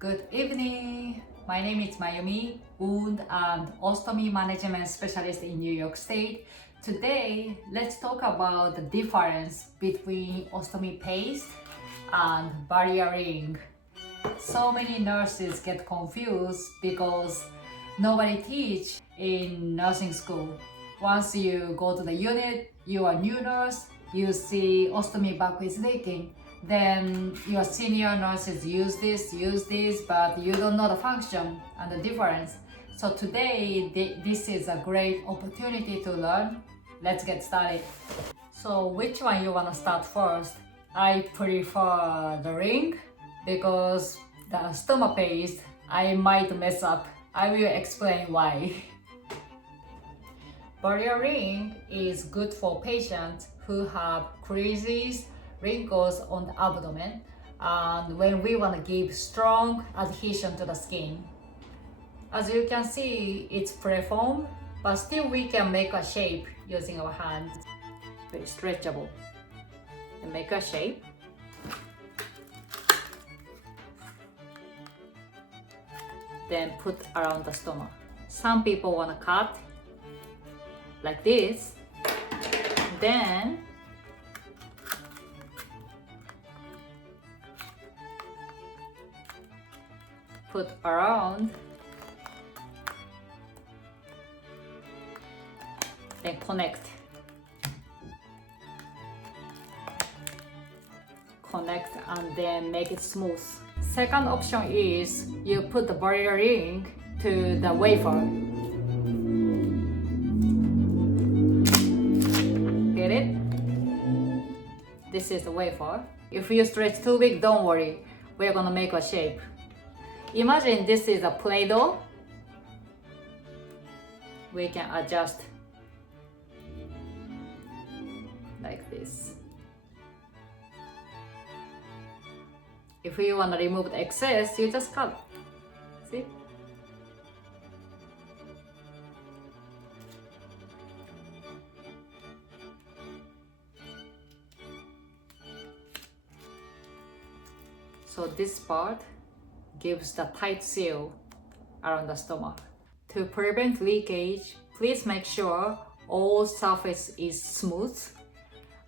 Good evening. My name is Mayumi, wound and ostomy management specialist in New York State. Today, let's talk about the difference between ostomy paste and barrier ring. So many nurses get confused because nobody teach in nursing school. Once you go to the unit, you are a new nurse, you see ostomy bag is leaking. Then your senior nurses use this, but you don't know the function and the difference. So today, this is a great opportunity to learn. Let's get started. So which one you want to start first? I prefer the ring because the Ostomy Paste, I might mess up. I will explain why. Barrier ring is good for patients who have creases, wrinkles on the abdomen, and when we want to give strong adhesion to the skin. As you can see, it's preformed, but still we can make a shape using our hands. Very stretchable. And make a shape. Then put around the stomach. Some people want to cut like this. Then put around, then connect and then make it smooth. Second option is you put the barrier ring to the wafer. Get it? This is the wafer. If you stretch too big, don't worry, we're gonna make a shape. Imagine this is a Play-Doh. We can adjust like this. If you want to remove the excess, you just cut. See? So this part gives the tight seal around the stomach. To prevent leakage, please make sure all surface is smooth.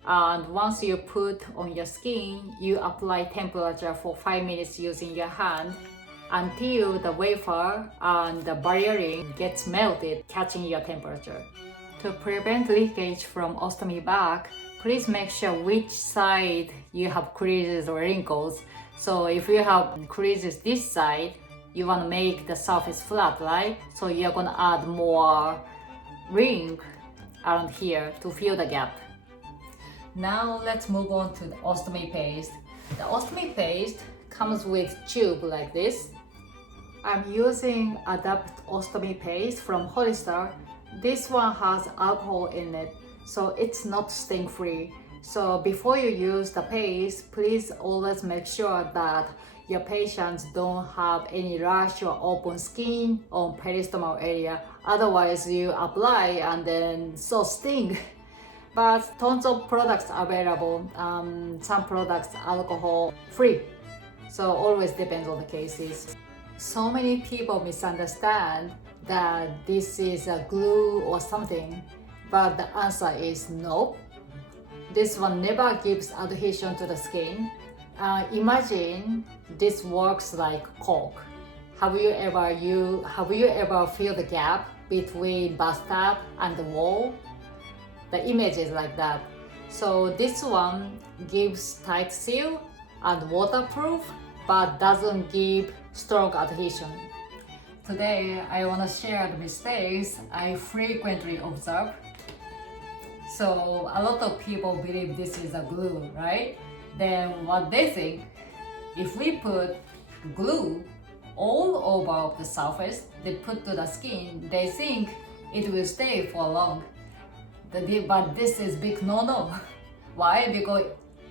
And once you put on your skin, you apply temperature for 5 minutes using your hand until the wafer and the barrier ring gets melted, catching your temperature. To prevent leakage from ostomy bag, please make sure which side you have creases or wrinkles. So if you have creases this side, you want to make the surface flat, right? So you're going to add more ring around here to fill the gap. Now let's move on to the ostomy paste. The ostomy paste comes with tube like this. I'm using Adapt Ostomy Paste from Hollister. This one has alcohol in it, so it's not stain free. So before you use the paste, please always make sure that your patients don't have any rash or open skin on peristomal area. Otherwise you apply and then so sting. But tons of products are available. Some products alcohol free. So always depends on the cases. So many people misunderstand that this is a glue or something, but the answer is no. This one never gives adhesion to the skin. Imagine this works like cork. Have you ever feel the gap between bathtub and the wall? The image is like that. So this one gives tight seal and waterproof, but doesn't give strong adhesion. Today, I want to share the mistakes I frequently observe. So a lot of people believe this is a glue, right? Then what they think, if we put glue all over the surface, they put to the skin, they think it will stay for long. But this is big no-no. Why? Because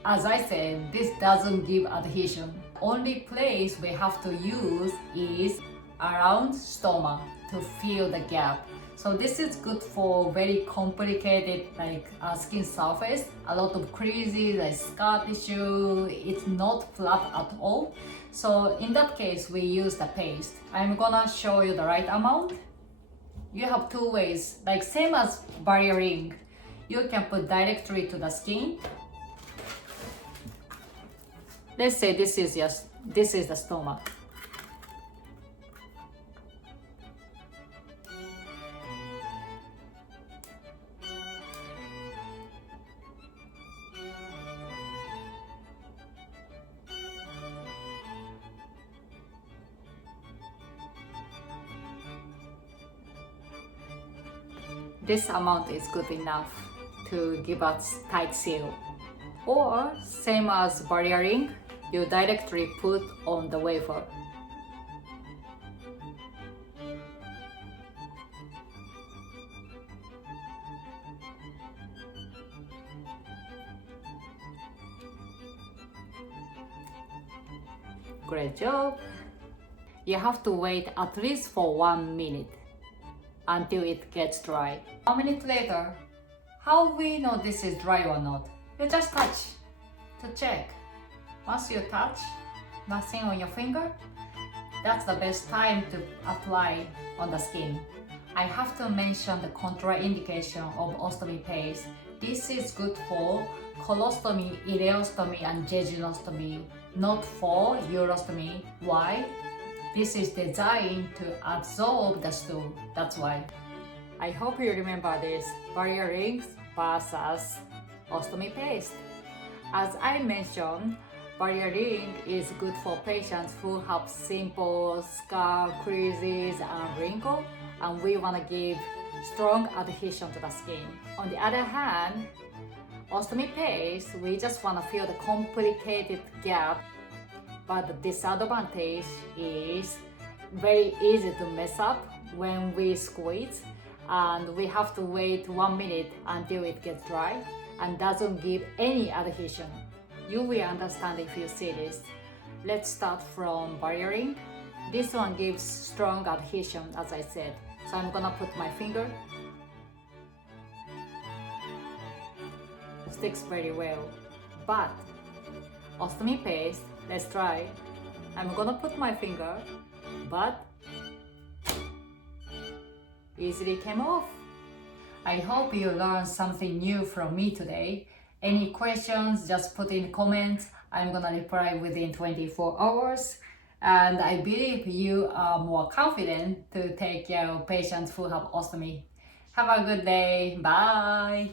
as I said, this doesn't give adhesion. Only place we have to use is around stomach to fill the gap. So this is good for very complicated like skin surface, a lot of creases, like scar tissue. It's not flat at all. So in that case, we use the paste. I'm gonna show you the right amount. You have two ways, like same as barrier ring. You can put directly to the skin. Let's say this is the stomach. This amount is good enough to give us tight seal. Or same as barrier ring, you directly put on the wafer. Great job! You have to wait at least for 1 minute until it gets dry. 1 minute later, how we know this is dry or not? You just touch to check. Once you touch, nothing on your finger, that's the best time to apply on the skin. I have to mention the contraindication of ostomy paste. This is good for colostomy, ileostomy, and jejunostomy, not for urostomy. Why? This is designed to absorb the stool, that's why. I hope you remember this barrier rings versus ostomy paste. As I mentioned, barrier ring is good for patients who have simple scar, creases, and wrinkle, and we want to give strong adhesion to the skin. On the other hand, ostomy paste, we just want to fill the complicated gap. But the disadvantage is very easy to mess up when we squeeze, and we have to wait 1 minute until it gets dry and doesn't give any adhesion. You will understand if you see this. Let's start from barrier ring. This one gives strong adhesion, as I said. So I'm gonna put my finger. It sticks very well. But ostomy paste, let's try. I'm gonna put my finger, but easily came off. I hope you learned something new from me today. Any questions, just put in comments. I'm gonna reply within 24 hours. And I believe you are more confident to take care of patients who have ostomy. Have a good day. Bye.